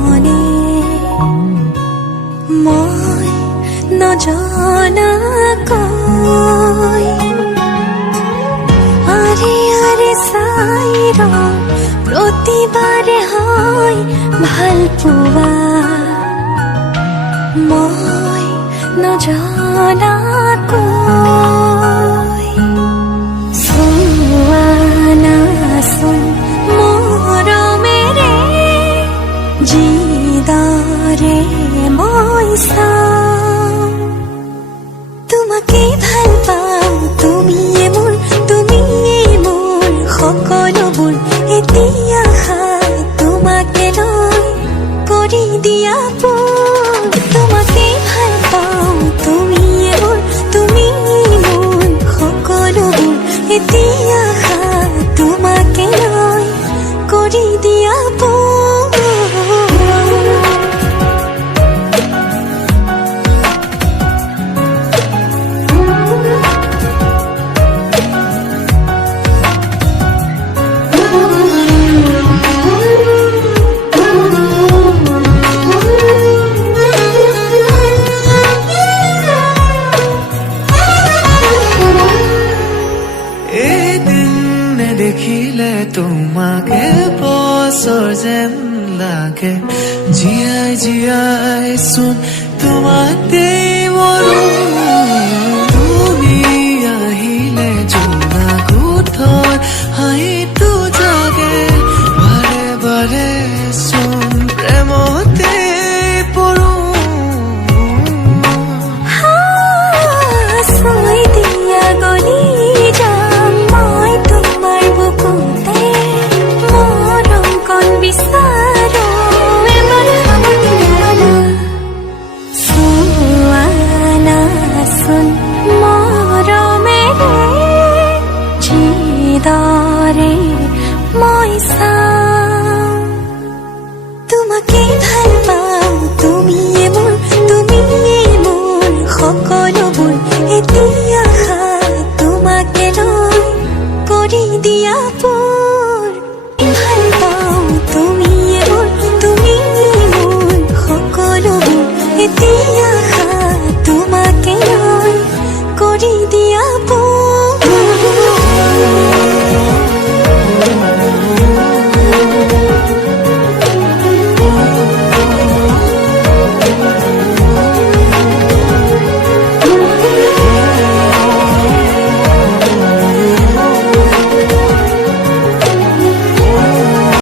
মনে মই নজনাকৈ আৰে আৰে চাই ৰওঁ প্ৰতিবাৰে হয় ভাল পোৱা মই নজনাকৈ চোৱা নাচোন মৰমেৰে যিদৰে মই চাওঁ তোমাকে ভাল পাওঁ তুমিয়ে মোৰ সকলোবোৰ এতিয়া তোমাকে লৈ কৰি দিয়া তোমাকে ভাল পাওঁ তুমিয়ে মোৰ সকলোবোৰ এতিয়া তোমাকে লৈ কৰি দিয়া দেখিলে তোমাকে বছৰ যেন লাগে জীয়াই জীয়াই চোন তোমাকে মৰো তুমি আহিলে জোনা কোঠৰ হাঁহিটো জাগে বাৰে বাৰে চোন প্ৰেমতে পৰো ছয় দিয়া গলি যাম মই তোমাৰ বুকুতে মৰম কণ বিচাৰো এবাৰ চোৱা নাচোন মৰমেৰে যিদৰে মই চাওঁ তোমাকে ভাল পাওঁ তুমি